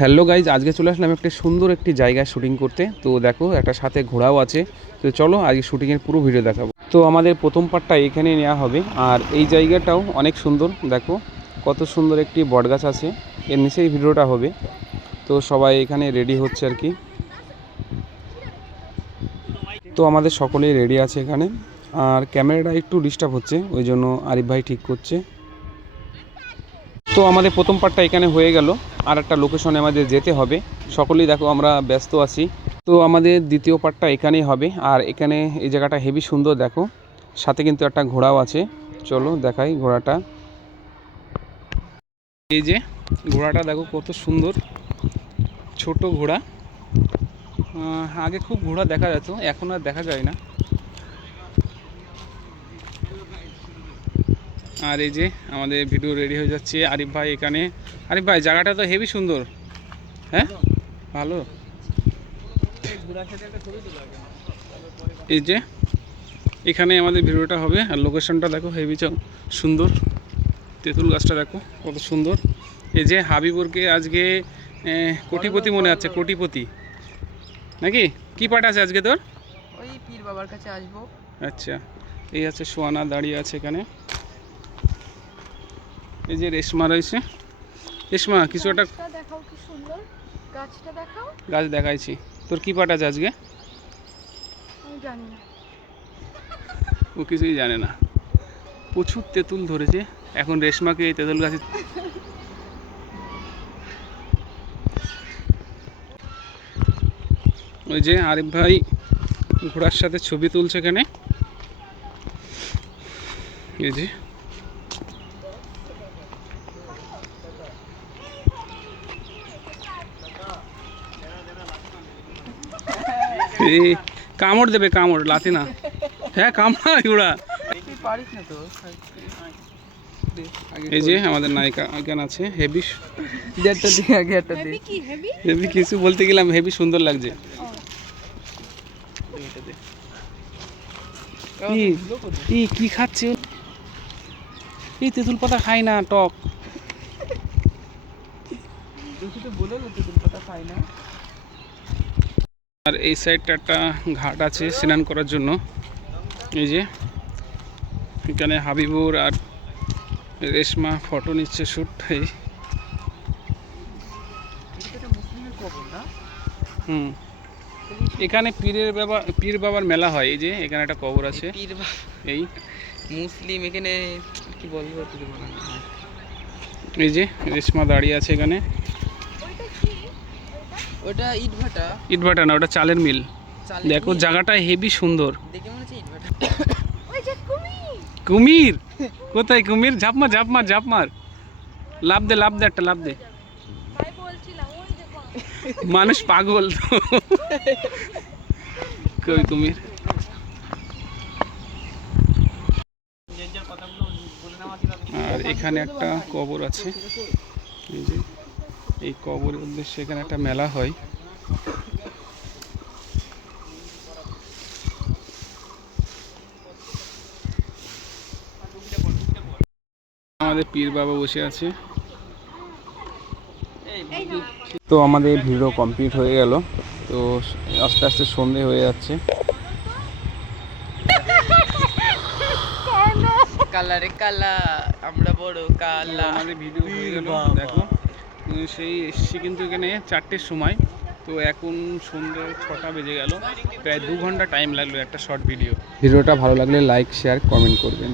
Hello guys, আজকে চলে আসলাম একটা সুন্দর একটি জায়গায় শুটিং করতে। তো দেখো একটা সাথে ঘোড়াও আছে। তো চলো আজকে শুটিংয়ের পুরো ভিডিও দেখাবো। তো আমাদের প্রথম পার্টটা এখানে নেওয়া হবে। আর এই জায়গাটাও অনেক সুন্দর, দেখো কত সুন্দর একটি বটগাছ আছে, এর নিচেই ভিডিওটা হবে। তো সবাই এখানে রেডি হচ্ছে আর কি। তো আমাদের সকলেই রেডি আছে এখানে। আর ক্যামেরাটা একটু ডিস্টার্ব হচ্ছে, ওই জন্য আরিফ ভাই ঠিক করছে। তো আমাদের প্রথম পার্টটা এখানে হয়ে গেল। আর একটা লোকেশনে আমাদের যেতে হবে। সকলেই দেখো আমরা ব্যস্ত আছি। তো আমাদের দ্বিতীয় পার্টটা এখানেই হবে। আর এখানে এই জায়গাটা হেভি সুন্দর, দেখো সাথে কিন্তু একটা ঘোড়াও আছে। চলো দেখাই ঘোড়াটা। এই যে ঘোড়াটা দেখো কত সুন্দর, ছোট ঘোড়া। আগে খুব ঘোড়া দেখা যেত, এখন আর দেখা যায় না। আর এই যে আমাদের ভিডিও রেডি হয়ে যাচ্ছে। আরিফ ভাই এখানে। আরিফ ভাই জায়গাটা তো হেভি সুন্দর। হ্যাঁ ভালো। এই যে এখানে আমাদের ভিডিওটা হবে। আর লোকেশনটা দেখো হেভি সুন্দর। তেঁতুল গাছটা দেখো কত সুন্দর। এই যে হাবিবুরকে আজকে কোটিপতি মনে আছে, কোটিপতি নাকি? কি পাঠ আছে আজকে তোর? ওই পীর বাবার কাছে আসবো। আচ্ছা, এই আছে সোয়ানা দাঁড়িয়ে আছে এখানে। এই যে রেশমা রয়েছে। রেশমা কিছু একটা দেখাও, কি সুন্দর গাছটা দেখাও। গাছ দেখাইছি। তোর কি পাঠ আছে আজকে? আমি জানি না। ও কিছুই জানে না। প্রচুর তেঁতুল ধরেছে। এখন রেশমাকে এই তেঁতুল গাছে ওই যে আরিফ ভাই ঘোড়ার সাথে ছবি তুলছে এখানে। এই যে এই কামড় দেবে, কামড় লাথি না। হ্যাঁ কামড়া ঘোড়া। এই যে আমাদের নায়িকা এখানে আছে। হেভি হেভি কিছু বলতে গেলাম, হেভি সুন্দর লাগছে। কি খাচ্ছে? এই তেঁতুল পাতা খাই না, টক। আর এই সাইডটা একটা ঘাট আছে স্নান করার জন্য। এই যে এখানে হাবিবুর আর রেশমা ফটো নিচ্ছে শ্যুট। এই এখানে পীর বাবার মেলা হয়। এই যে এখানে একটা কবর আছে। এই মুসলিম এখানে কি বলবো, এই যে রেশমা দাঁড়িয়ে আছে এখানে। ওটা ইটভাটা। ইটভাটা না, ওটা চালের মিল। দেখো জায়গাটা হেভি সুন্দর। দেখে মনে হচ্ছে ইটভাটা। কুমির? কোথায় কুমির? ঝাপ মার, ঝাপ মার, ঝাপ মার। লাভ দে, লাভ দে, একটা লাভ দে। মানুষ পাগল তো। কই কুমির? আর এখানে একটা কবর আছে। এই যে এই কবরের উদ্দেশ্যে এখানে একটা মেলা হয়। আমাদের পীর বাবা বসে আছে। তো আমাদের ভিডিও কমপ্লিট হয়ে গেল। তো আস্তে আস্তে সন্ধে হয়ে যাচ্ছে। কালারে কালা, আমরা বড় কালা। আমাদের ভিডিও হয়ে গেল। দেখো সেই এসছি কিন্তু এখানে 4টের সময়। তো এখন সন্ধ্যে 6টা বেজে গেল। প্রায় 2 ঘন্টা টাইম লাগলো একটা শর্ট ভিডিওটা ভালো লাগলে লাইক, শেয়ার, কমেন্ট করবেন।